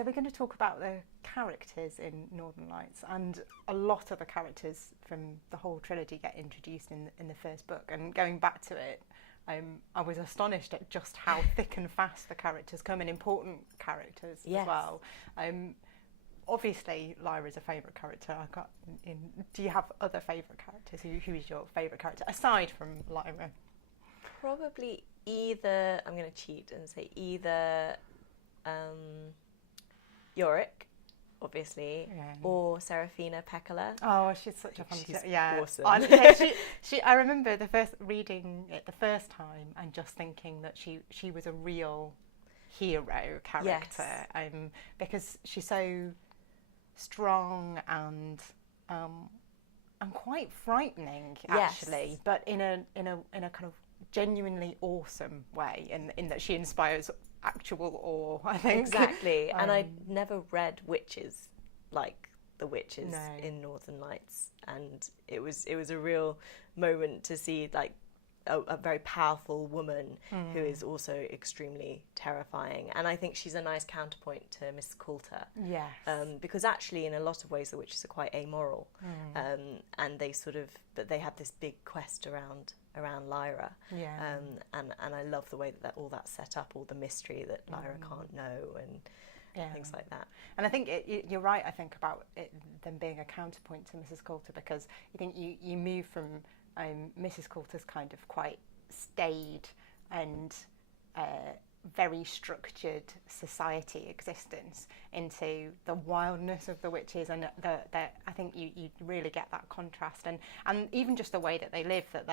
So we're going to talk about the characters in Northern Lights, and a lot of the characters from the whole trilogy get introduced in the first book. And going back to it, I was astonished at just how thick and fast the characters come, and important characters as well. Obviously, Lyra is a favourite character. Do you have other favourite characters? Who is your favourite character aside from Lyra? Probably either. I'm going to cheat and say either Iorek, obviously, or Serafina Pekkala. Oh, she's such a fun. Awesome. I remember reading it the first time and just thinking that she was a real hero character, because she's so strong and quite frightening, actually, but in a kind of genuinely awesome way, in that she inspires actual awe, I think. Exactly. And I'd never read witches like the witches in Northern Lights, and it was a real moment to see like a very powerful woman who is also extremely terrifying. And I think she's a nice counterpoint to Mrs. Coulter. Yes. Because actually, in a lot of ways, the witches are quite amoral, and they have this big quest around Lyra. Yeah. And I love the way that all that's set up, all the mystery that Lyra can't know, and things like that. And I think you're right. I think about them being a counterpoint to Mrs. Coulter, because you think you move from Mrs. Coulter's kind of quite staid and very structured society existence into the wildness of the witches, and I think you really get that contrast, and even just the way that they live, that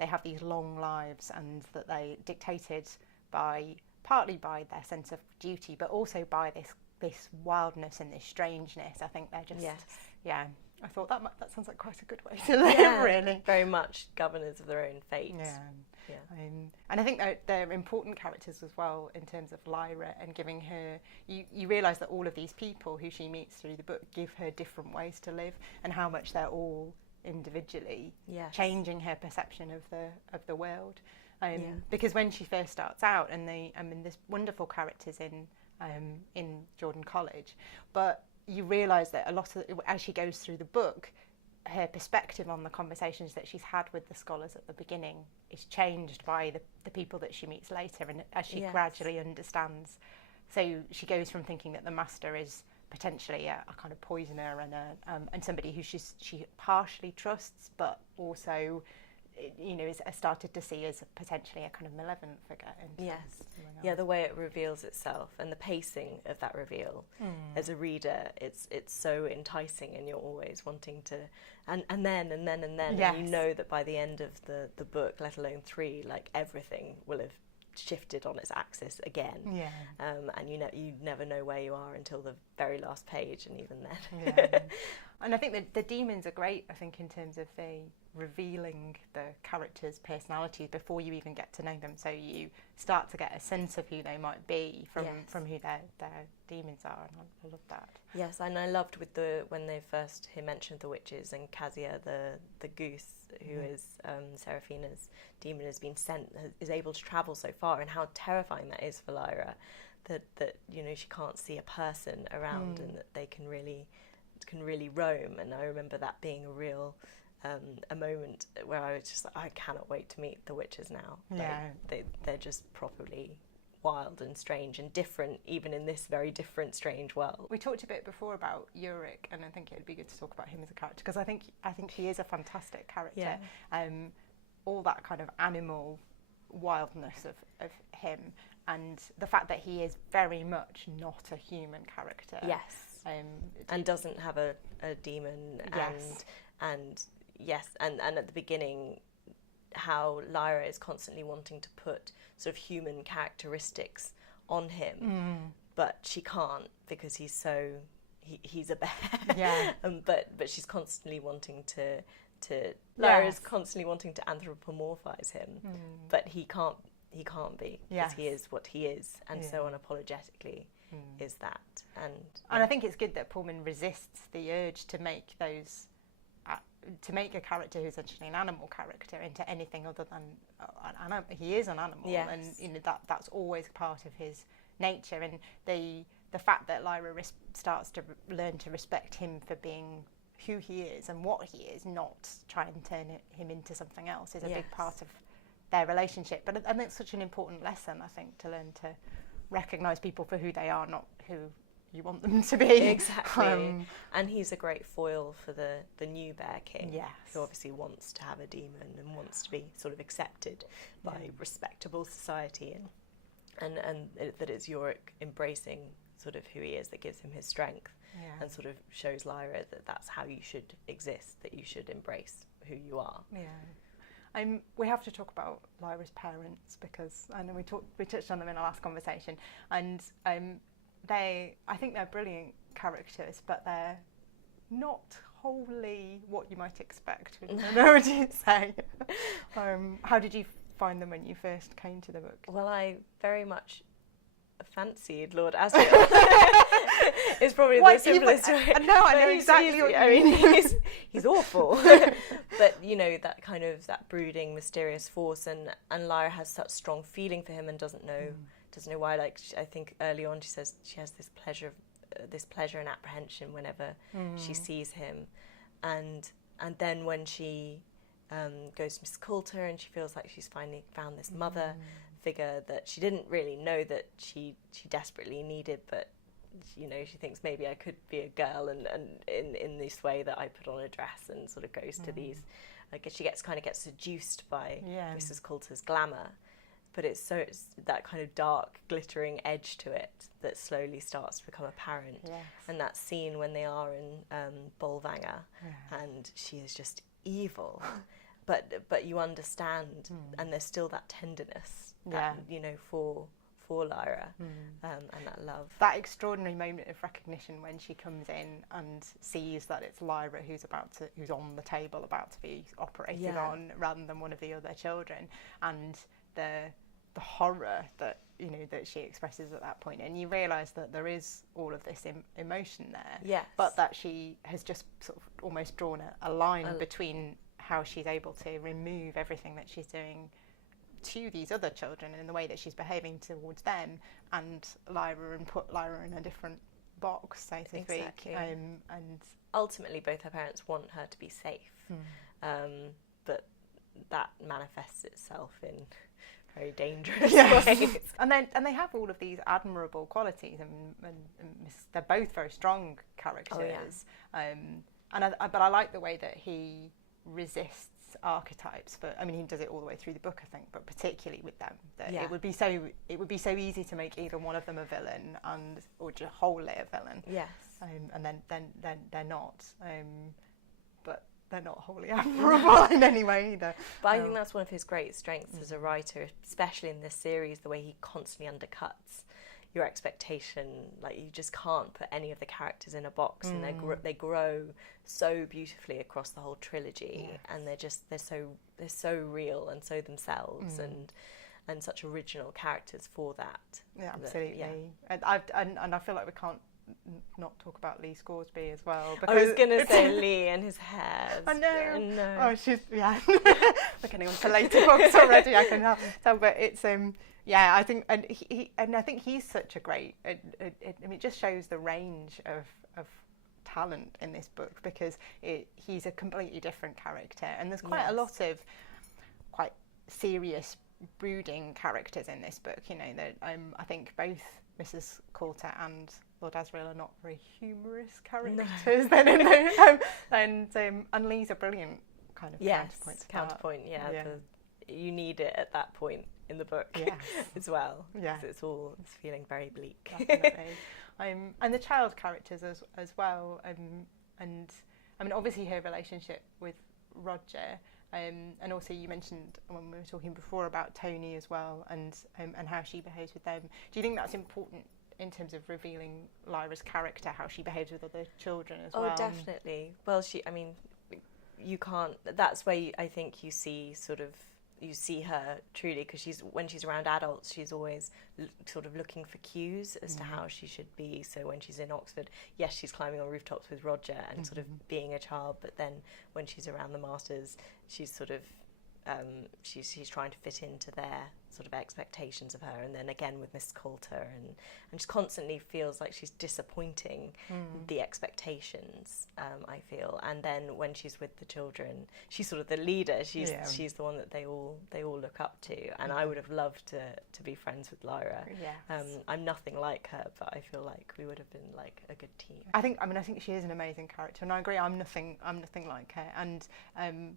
they have these long lives, and that they dictated partly by their sense of duty, but also by this wildness and this strangeness. I think they're just I thought that sounds like quite a good way to live, really. Very much governors of their own fate. Yeah. And I think they're important characters as well in terms of Lyra, and giving her, you realise that all of these people who she meets through the book give her different ways to live, and how much they're all individually changing her perception of the world. Because when she first starts out, and there's wonderful characters in Jordan College, but you realise that a lot of, as she goes through the book, her perspective on the conversations that she's had with the scholars at the beginning is changed by the people that she meets later, and as she gradually understands. So she goes from thinking that the master is potentially a kind of poisoner and somebody who she partially trusts, but also is started to see as potentially a kind of malevolent figure. The way it reveals itself, and the pacing of that reveal as a reader, it's so enticing, and you're always wanting to, and then and you know that by the end of the book, let alone 3, like everything will have shifted on its axis again, and you never know where you are until the very last page, and even then. And I think that the demons are great, I think, in terms of revealing the characters' personalities before you even get to know them, so you start to get a sense of who they might be from who their demons are, and I love that. Yes, and I loved when they first mentioned the witches, and Kasia, the goose, who is Serafina's demon, has been sent, is able to travel so far, and how terrifying that is for Lyra, that she can't see a person around, and that they can really roam. And I remember that being a real a moment where I was just like, I cannot wait to meet the witches now. They're just properly wild and strange and different, even in this very different, strange world. We talked a bit before about Iorek, and I think it would be good to talk about him as a character, because I think she is a fantastic character. All that kind of animal wildness of him, and the fact that he is very much not a human character. And doesn't have a demon. And at the beginning, how Lyra is constantly wanting to put sort of human characteristics on him, but she can't, because he's a bear. But she's constantly wanting to Lyra's constantly wanting to anthropomorphize him, but he can't be, because he is what he is, and so unapologetically is that. And I think it's good that Pullman resists the urge to make a character who's essentially an animal character into anything other than he is an animal, and that's always part of his nature. And the the fact that Lyra starts to learn to respect him for being who he is and what he is, not try and turn him into something else, is a big part of their relationship. But I think it's such an important lesson, I think, to learn to recognise people for who they are, not who you want them to be. Exactly. And he's a great foil for the new Bear King, who obviously wants to have a demon and wants to be sort of accepted by respectable society, and that it's Iorek embracing sort of who he is that gives him his strength, and sort of shows Lyra that that's how you should exist, that you should embrace who you are. We have to talk about Lyra's parents, because I know we touched on them in our last conversation, and I think they're brilliant characters, but they're not wholly what you might expect. What do you say? How did you find them when you first came to the book? Well, I very much fancied Lord Asriel. It's probably the simplest way. No, I know exactly what you mean. He's awful. But, you know, that kind of, that brooding, mysterious force, and Lyra has such strong feeling for him and doesn't know why. Like, I think early on she says she has this pleasure and apprehension whenever she sees him. And then when she goes to Mrs. Coulter and she feels like she's finally found this mother figure that she didn't really know that she desperately needed, but you know, she thinks maybe I could be a girl and in this way that I put on a dress, and sort of goes to these, I guess she gets seduced by Mrs. Coulter's glamour, but it's that kind of dark glittering edge to it that slowly starts to become apparent. And that scene when they are in Bolvangar and she is just evil, but you understand, and there's still that tenderness that, you know, for Lyra, and that love. That extraordinary moment of recognition when she comes in and sees that it's Lyra who's on the table about to be operated on, rather than one of the other children, and the horror that, you know, that she expresses at that point, and you realise that there is all of this emotion there, but that she has just sort of almost drawn a line between how she's able to remove everything that she's doing to these other children and the way that she's behaving towards them, and Lyra, and put Lyra in a different box, so to speak. And ultimately both her parents want her to be safe, but that manifests itself in very dangerous ways. And they have all of these admirable qualities, and they're both very strong characters. But I like the way that he resists archetypes. He does it all the way through the book, I think, but particularly with them, that it would be so easy to make either one of them a villain or just wholly a villain. And then they're not. But they're not wholly admirable in any way either. But I think that's one of his great strengths as a writer, especially in this series, the way he constantly undercuts your expectation. Like, you just can't put any of the characters in a box, and they grow so beautifully across the whole trilogy, and they're so real and so themselves, and such original characters for that. Absolutely. And I feel like we can't not talk about Lee Scoresby as well. I was going to say Lee and his hair. I know. Oh, she's we're getting on to later books already. I can tell, but it's I think, and I think he's such a great. It just shows the range of talent in this book, because he's a completely different character, and there's quite a lot of quite serious, brooding characters in this book. You know, that I think both Mrs. Coulter and Lord Asriel are not very humorous characters. And Lee's a brilliant kind of counterpoint. You need it at that point in the book as well. It's feeling very bleak. Definitely. And the child characters as well. And obviously her relationship with Roger. And also you mentioned when we were talking before about Tony as well, and how she behaves with them. Do you think that's important in terms of revealing Lyra's character, how she behaves with other children as well? Oh, definitely. Well, you can't. That's where I think you see her truly, because when she's around adults, she's always sort of looking for cues as to how she should be. So when she's in Oxford, yes, she's climbing on rooftops with Roger and sort of being a child, but then when she's around the masters, she's sort of she's trying to fit into their sort of expectations of her, and then again with Miss Coulter, and just constantly feels like she's disappointing the expectations, I feel. And then when she's with the children, she's sort of the leader. She's the one that they all look up to, and I would have loved to be friends with Lyra. Yes. I'm nothing like her, but I feel like we would have been like a good team. I think she is an amazing character, and I agree. I'm nothing like her, and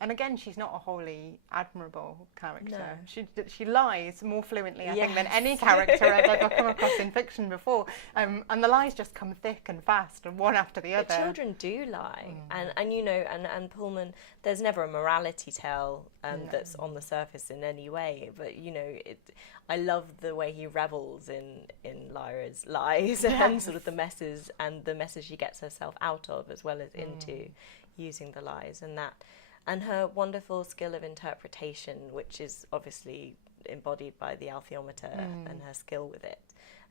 again, she's not a wholly admirable character. No. She lies more fluently, I think, than any character I've ever come across in fiction before, and the lies just come thick and fast, and one after the other. But children do lie, and you know, and Pullman, there's never a morality tale that's on the surface in any way, but you know, I love the way he revels in Lyra's lies and sort of the messes and the messes she gets herself out of, as well as into using the lies, and her wonderful skill of interpretation, which is obviously embodied by the althiometer and her skill with it,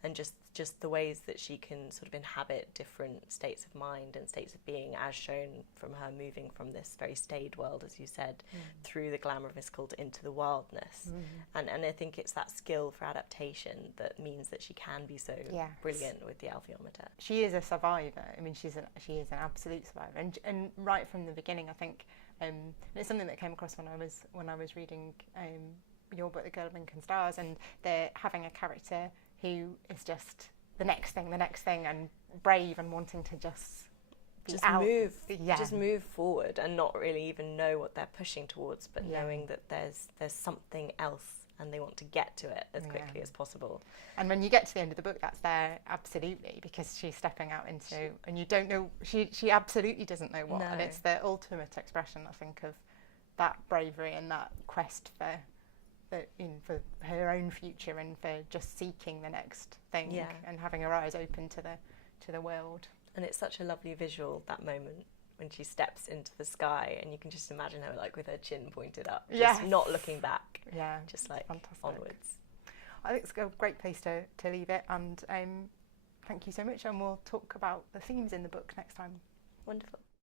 and just the ways that she can sort of inhabit different states of mind and states of being, as shown from her moving from this very staid world, as you said, through the glamour of Miss Coulter into the wildness. And I think it's that skill for adaptation that means that she can be so brilliant with the althiometer. She is a survivor. I mean, she is an absolute survivor, and right from the beginning, I think it's something that came across when I was reading your book, The Girl of Ink and Stars, and they're having a character who is just the next thing, and brave and wanting to just move forward and not really even know what they're pushing towards, but knowing that there's something else and they want to get to it as quickly as possible. And when you get to the end of the book, that's there absolutely, because she's stepping out into, and you don't know, she absolutely doesn't know what, and it's the ultimate expression, I think, of that bravery and that quest for her own future, and for just seeking the next thing and having her eyes open to the world. And it's such a lovely visual, that moment when she steps into the sky, and you can just imagine her like with her chin pointed up, just not looking back, just like fantastic. Onwards. I think it's a great place to leave it, and thank you so much, and we'll talk about the themes in the book next time. Wonderful.